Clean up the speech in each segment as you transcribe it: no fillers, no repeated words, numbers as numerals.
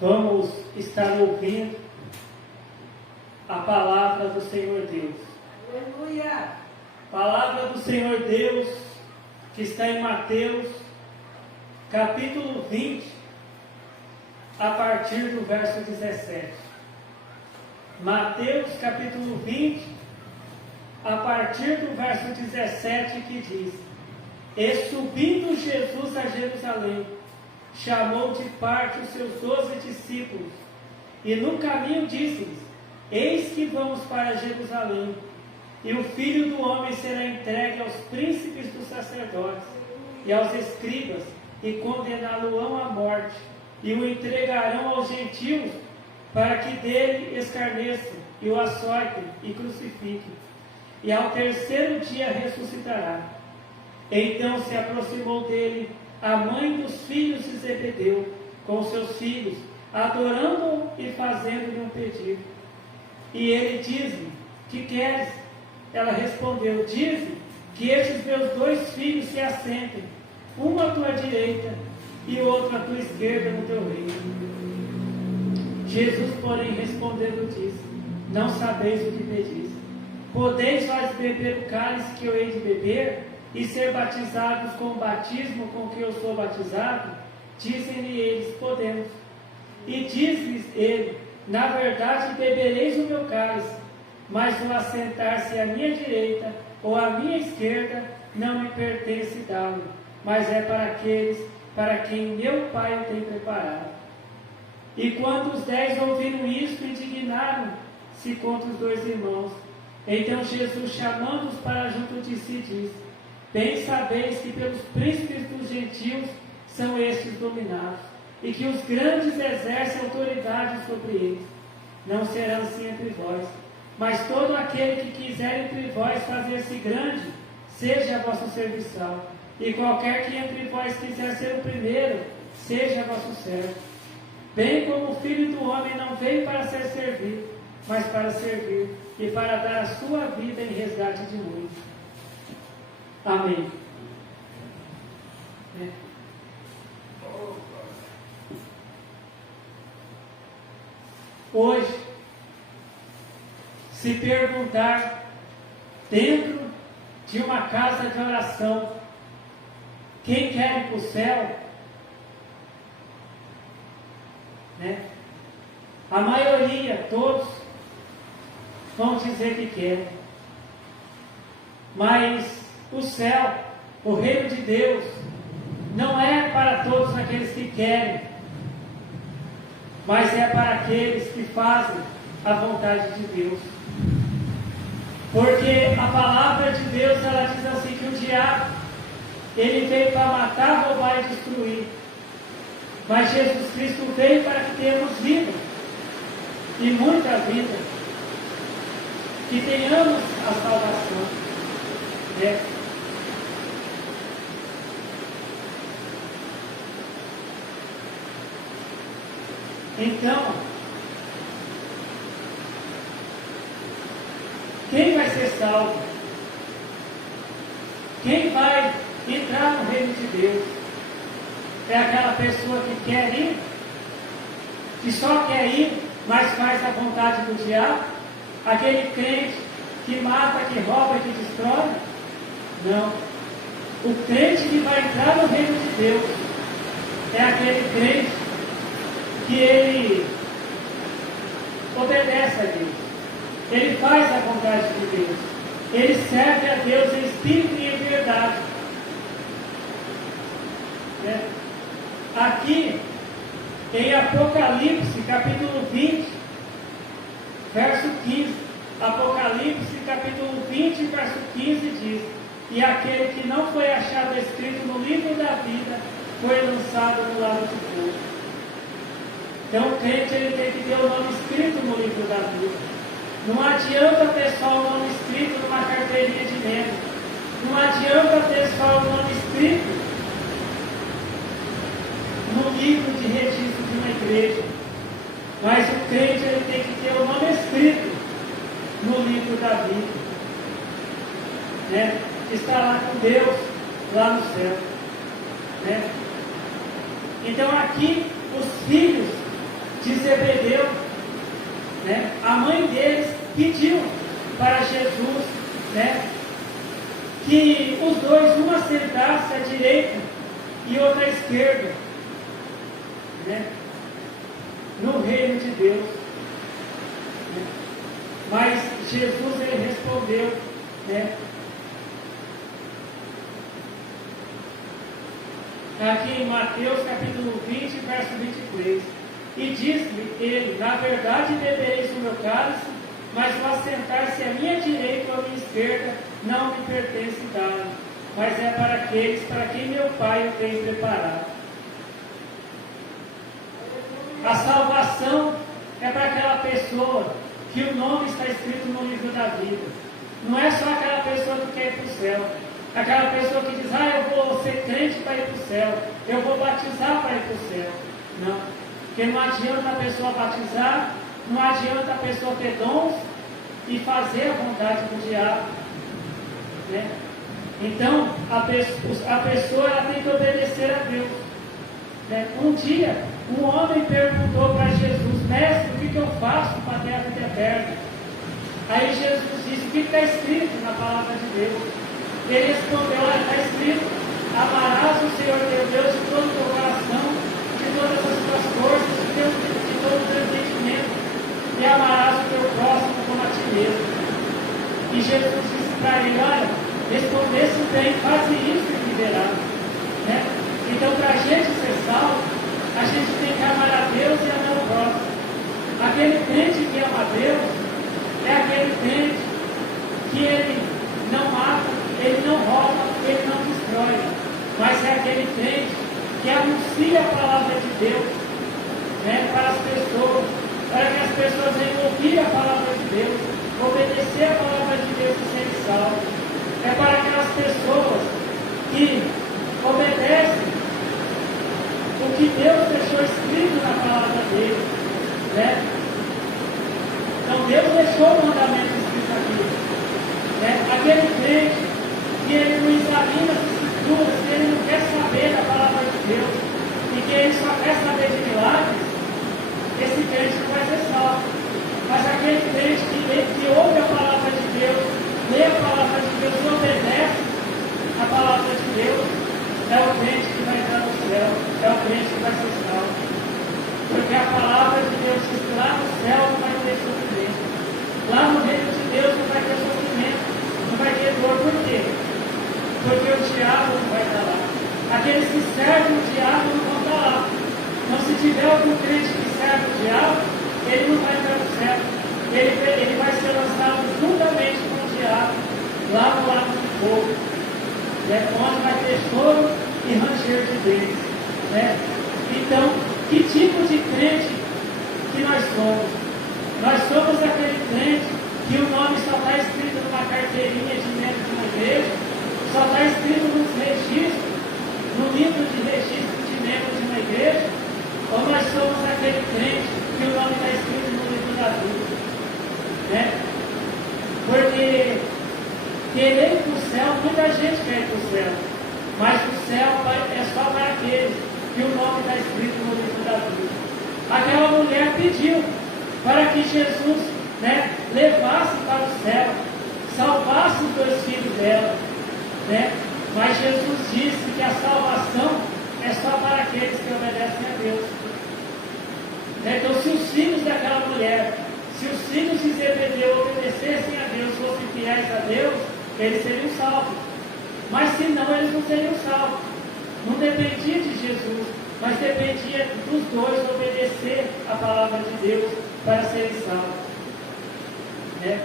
Vamos estar ouvindo a palavra do Senhor Deus. Aleluia! Palavra do Senhor Deus que está em Mateus, capítulo 20, a partir do verso 17. Mateus, capítulo 20, a partir do verso 17, que diz: E subindo Jesus a Jerusalém, chamou de parte os seus 12 discípulos, e no caminho disse-lhes: Eis que vamos para Jerusalém, e o Filho do Homem será entregue aos príncipes dos sacerdotes e aos escribas, e condená-lo-ão à morte, e o entregarão aos gentios, para que dele escarneçam, e o açoitem e crucifiquem, e ao terceiro dia ressuscitará. Então se aproximou dele a mãe dos filhos de Zebedeu, com seus filhos, adorando-o e fazendo-lhe um pedido. E ele diz-lhe: Que queres? Ela respondeu: Dize que estes meus 2 filhos se assentem, um à tua direita e outro à tua esquerda no teu reino. Jesus, porém, respondendo, disse: Não sabeis o que pedis. Podeis vós beber o cálice que eu hei de beber, e ser batizados com o batismo com que eu sou batizado? Dizem-lhe eles: Podemos. E diz-lhes ele: Na verdade bebereis o meu cálice, mas o assentar-se à minha direita ou à minha esquerda não me pertence dá-lo, mas é para aqueles para quem meu Pai o tem preparado. E quando os 10 ouviram isto, indignaram-se contra os 2 irmãos. Então Jesus, chamando-os para junto de si, disse: Bem sabeis que pelos príncipes dos gentios são estes dominados, e que os grandes exercem autoridade sobre eles. Não será assim entre vós, mas todo aquele que quiser entre vós fazer-se grande, seja vosso serviçal, e qualquer que entre vós quiser ser o primeiro, seja vosso servo. Bem como o Filho do Homem não veio para ser servido, mas para servir, e para dar a sua vida em resgate de muitos. Amém. Hoje, se perguntar dentro de uma casa de oração, quem quer ir para o céu, a maioria, todos, vão dizer que querem. Mas o céu, o reino de Deus, não é para todos aqueles que querem, mas é para aqueles que fazem a vontade de Deus. Porque a palavra de Deus, ela diz assim, que o diabo, ele veio para matar, roubar e destruir. Mas Jesus Cristo veio para que tenhamos vida, e muita vida, que tenhamos a salvação. Então, quem vai ser salvo? Quem vai entrar no reino de Deus? É aquela pessoa que quer ir, que só quer ir, mas faz a vontade do diabo? Aquele crente que mata, que rouba, que destrói? Não. O crente que vai entrar no reino de Deus é aquele crente que ele obedece a Deus, ele faz a vontade de Deus, ele serve a Deus em espírito e em verdade. Aqui em Apocalipse, capítulo 20, verso 15, Apocalipse, capítulo 20, verso 15 diz: E aquele que não foi achado escrito no livro da vida foi lançado no lago de fogo. Então o crente, ele tem que ter o nome escrito no livro da vida. Não adianta ter só o nome escrito numa carteirinha de membro. Não adianta ter só o nome escrito no livro de registro de uma igreja. Mas o crente, ele tem que ter o nome escrito no livro da vida, que está lá com Deus, lá no céu. Então aqui os filhos de Zebedeu, né? A mãe deles pediu para Jesus, né, que os dois, uma sentasse à direita e outra à esquerda, né, no reino de Deus. Né? Mas Jesus, ele respondeu, né, aqui em Mateus capítulo 20, verso 23, e disse-lhe ele: na verdade bebereis o meu cálice, mas o assentar-se à minha direita ou à minha esquerda não me pertence dar, mas é para aqueles para quem meu Pai o tem preparado. A salvação é para aquela pessoa que o nome está escrito no livro da vida. Não é só aquela pessoa que quer ir para o céu. Aquela pessoa que diz: eu vou ser crente para ir para o céu, eu vou batizar para ir para o céu. Não. Porque não adianta a pessoa batizar, não adianta a pessoa ter dons e fazer a vontade do diabo. Né? Então, a pessoa ela tem que obedecer a Deus. Né? Um dia, um homem perguntou para Jesus: mestre, o que eu faço para ter a vida eterna? Aí Jesus disse: o que está escrito na palavra de Deus? Ele respondeu: está escrito: amarás o Senhor teu Deus de todo o teu coração, de todas as tuas forças, de todo o teu entendimento, e amarás o teu próximo como a ti mesmo. E Jesus disse para ele: respondesse bem, faze isso e viverás. Né? Então, para a gente ser salvo, a gente tem que amar a Deus e amar o próximo. Aquele crente que ama a Deus é aquele crente que ele não mata, ele não rouba, ele não destrói, mas é aquele crente que anuncia a palavra de Deus, né, para as pessoas, para que as pessoas venham ouvir a palavra de Deus, obedecer a palavra de Deus e serem salvos. É para aquelas pessoas que obedecem o que Deus deixou escrito na palavra dele. Né? Então Deus deixou o mandamento escrito aqui. Né? Aquele crente que ele não examina as escrituras, que ele não quer saber da palavra de Deus, e que ele só quer saber de milagres, esse crente não vai ser salvo. Mas aquele crente que ouve a palavra de Deus, lê a palavra de Deus e obedece a palavra de Deus, é o crente que vai entrar no céu, é o crente que vai ser salvo. Porque a palavra de Deus diz que lá no céu não vai ter sofrimento. Lá no reino de Deus não vai ter sofrimento, não vai ter dor. Por quê? Porque o diabo não vai estar lá. Aqueles que servem o diabo não vão estar lá. Então, se tiver algum crente que serve o diabo, ele não vai entrar no céu. Ele vai ser lançado juntamente com o diabo lá no lago do fogo, né? Onde vai ter choro e ranger de dentes. Né? Então, que tipo de crente que nós somos? Nós somos aquele crente que o nome só está escrito numa carteirinha de membro de uma igreja, só está escrito nos registros, no livro de registro de membro de uma igreja, ou nós somos aquele crente que o nome está escrito no livro da vida? Né? Porque querer ir para o céu, muita gente quer ir para o céu, mas o céu é só para aqueles que o nome está escrito no livro da vida. Aquela mulher pediu para que Jesus, né, levasse para o céu, salvasse os dois filhos dela, né? Mas Jesus disse que a salvação é só para aqueles que obedecem a Deus. Então, se os filhos daquela mulher, se os filhos de Zebedeu obedecessem a Deus, fossem fiéis a Deus, eles seriam salvos. Mas se não, eles não seriam salvos. Não dependia de Jesus, mas dependia dos dois obedecer a palavra de Deus para serem salvos. Né?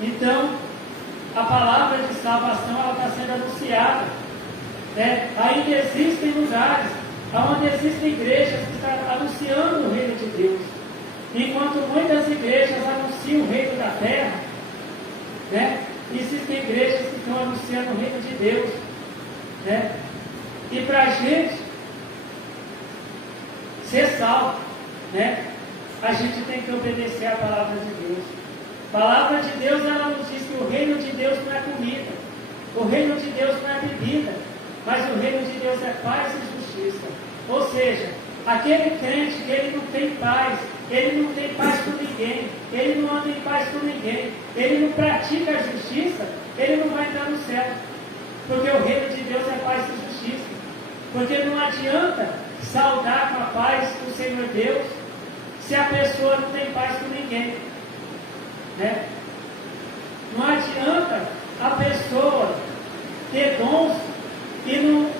Então, a palavra de salvação ela está sendo anunciada. Né? Ainda existem lugares onde existem igrejas que estão anunciando o reino de Deus. Enquanto muitas igrejas anunciam o reino da terra, né? Existem igrejas que estão anunciando o reino de Deus. Né? E para a gente ser salvo, né, a gente tem que obedecer a palavra de Deus. A palavra de Deus ela nos diz que o reino de Deus não é comida, o reino de Deus não é bebida, mas o reino de Deus é paz e justiça. Ou seja, Aquele crente que ele não tem paz com ninguém, ele não anda em paz com ninguém, ele não pratica a justiça, ele não vai entrar no céu. Porque o reino de Deus é paz e justiça. Porque não adianta saudar com a paz do Senhor Deus se a pessoa não tem paz com ninguém. Né? Não adianta a pessoa ter dons e não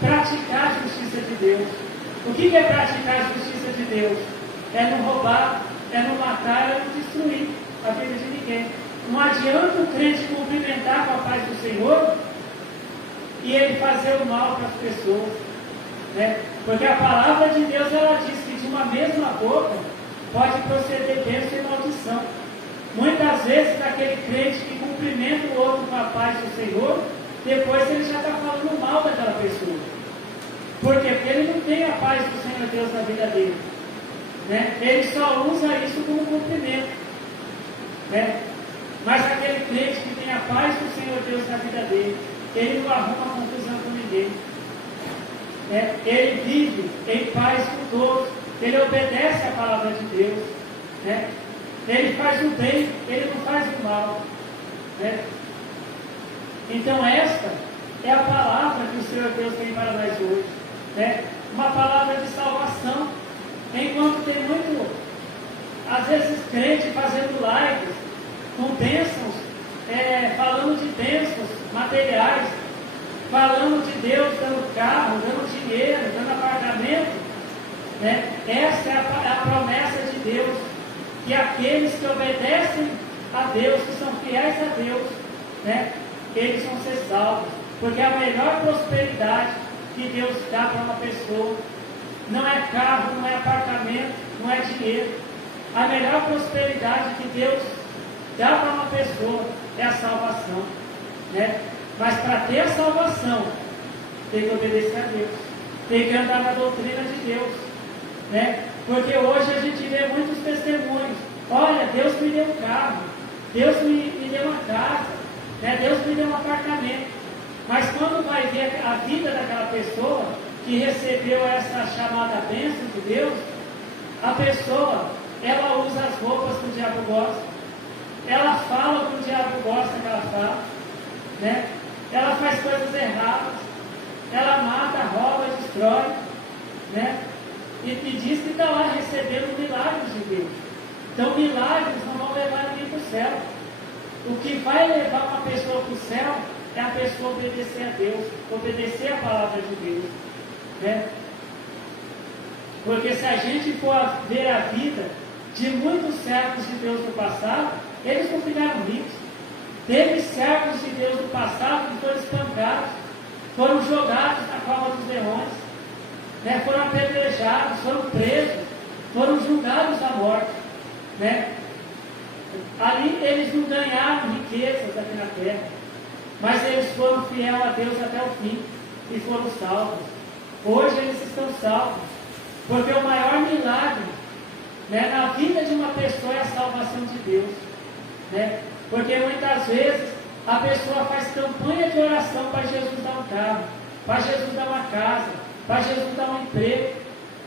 praticar a justiça de Deus. O que é praticar a justiça de Deus? É não roubar, é não matar, é não destruir a vida de ninguém. Não adianta o crente cumprimentar com a paz do Senhor e ele fazer o mal para as pessoas. Né? Porque a palavra de Deus, ela diz que de uma mesma boca pode proceder bênção e maldição. Muitas vezes aquele crente que cumprimenta o outro com a paz do Senhor, depois ele já está falando mal daquela pessoa. Por quê? Porque ele não tem a paz do Senhor Deus na vida dele. Né? Ele só usa isso como cumprimento. Né? Mas aquele crente que tem a paz do Senhor Deus na vida dele, ele não arruma confusão com ninguém. Né? Ele vive em paz com todos. Ele obedece à palavra de Deus. Né? Ele faz o bem, ele não faz o mal. Né? Então esta é a palavra que o Senhor Deus tem para nós hoje. Né? Uma palavra de salvação. Enquanto tem muito, às vezes, crente fazendo lives com bênçãos, falando de bênçãos materiais, falando de Deus dando carro, dando dinheiro, dando apartamento. Né? Essa é a promessa de Deus, que aqueles que obedecem a Deus, que são fiéis a Deus, né? Eles vão ser salvos. Porque a melhor prosperidade que Deus dá para uma pessoa não é carro, não é apartamento, não é dinheiro. A melhor prosperidade que Deus dá para uma pessoa é a salvação. Né? Mas para ter a salvação, tem que obedecer a Deus. Tem que andar na doutrina de Deus. Né? Porque hoje a gente vê muitos testemunhos. Olha, Deus me deu um carro, Deus me deu uma casa, né? Deus me deu um apartamento. Mas quando vai ver a vida daquela pessoa que recebeu essa chamada bênção de Deus, a pessoa, ela usa as roupas que o diabo gosta, ela fala o que o diabo gosta que ela fala, né? Ela faz coisas erradas, ela mata, rouba, destrói, né? E diz que está lá recebendo milagres de Deus. Então milagres não vão levar ninguém para o céu. O que vai levar uma pessoa para o céu é a pessoa obedecer a Deus, obedecer a palavra de Deus. Né? Porque se a gente for ver a vida de muitos servos de Deus no passado, eles não ficaram ricos. Teve servos de Deus no passado que foram espancados, foram jogados na cova dos leões, né? Foram apedrejados, foram presos, foram julgados à morte. Né? Ali eles não ganharam riquezas aqui na terra, mas eles foram fiéis a Deus até o fim e foram salvos. Hoje eles estão salvos, porque o maior milagre, né, na vida de uma pessoa é a salvação de Deus. Né? Porque muitas vezes a pessoa faz campanha de oração para Jesus dar um carro, para Jesus dar uma casa, para Jesus dar um emprego.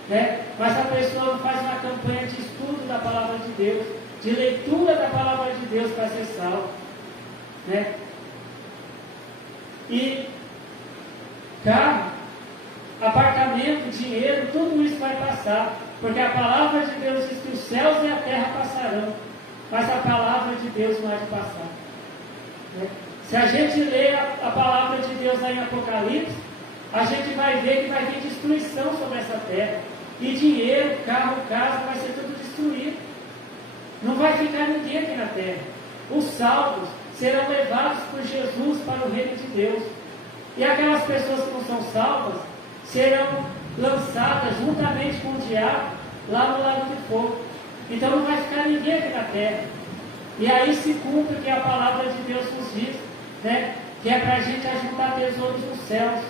Né? Mas a pessoa não faz uma campanha de estudo da palavra de Deus, de leitura da palavra de Deus para ser salvo. Né? E carro, apartamento, dinheiro, tudo isso vai passar, porque a palavra de Deus diz que os céus e a terra passarão, mas a palavra de Deus não há de passar. Né? Se a gente ler a palavra de Deus lá em Apocalipse, a gente vai ver que vai vir destruição sobre essa terra. E dinheiro, carro, casa, vai ser tudo destruído. Não vai ficar ninguém aqui na terra. Os salvos serão levados por Jesus para o reino de Deus. E aquelas pessoas que não são salvas serão lançadas juntamente com o diabo lá no lago de fogo. Então não vai ficar ninguém aqui na terra. E aí se cumpre o que a palavra de Deus nos diz, né? Que é para a gente ajuntar tesouros nos céus,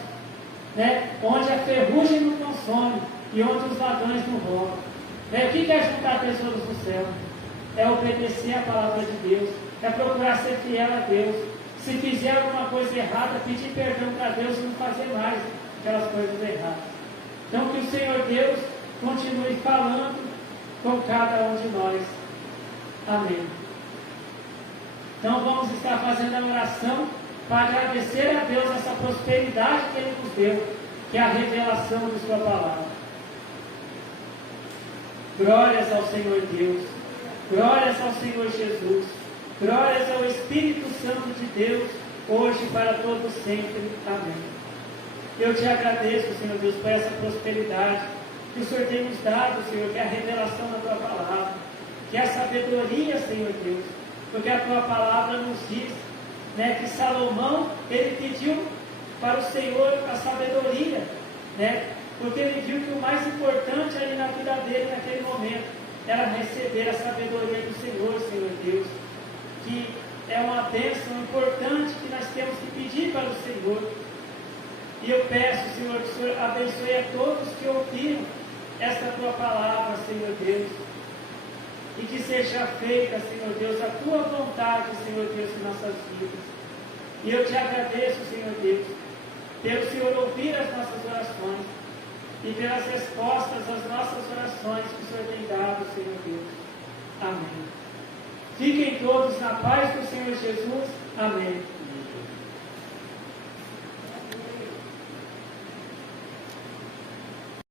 né? Onde a ferrugem não consome e onde os ladrões não roubam. O que é juntar tesouros no céu? É obedecer a palavra de Deus, é procurar ser fiel a Deus. Se fizer alguma coisa errada, pedir perdão para Deus e não fazer mais aquelas coisas erradas. Então que o Senhor Deus continue falando com cada um de nós. Amém. Então vamos estar fazendo a oração para agradecer a Deus essa prosperidade que Ele nos deu, que é a revelação de Sua palavra. Glórias ao Senhor Deus, glórias ao Senhor Jesus, glórias ao Espírito Santo de Deus, hoje e para todos sempre. Amém. Eu te agradeço, Senhor Deus, por essa prosperidade que o Senhor tem nos dado, Senhor, que é a revelação da Tua palavra, que é a sabedoria, Senhor Deus, porque a Tua palavra nos diz, né, que Salomão, ele pediu para o Senhor a sabedoria, né, porque ele viu que o mais importante ali na vida dele naquele momento era receber a sabedoria do Senhor, Senhor Deus, que é uma bênção importante que nós temos que pedir para o Senhor. E eu peço, Senhor, que o Senhor abençoe a todos que ouviram esta Tua palavra, Senhor Deus, e que seja feita, Senhor Deus, a Tua vontade, Senhor Deus, em nossas vidas. E eu te agradeço, Senhor Deus, pelo Senhor ouvir as nossas orações e pelas respostas às nossas orações que o Senhor tem dado, Senhor Deus. Amém. Fiquem todos na paz do Senhor Jesus. Amém.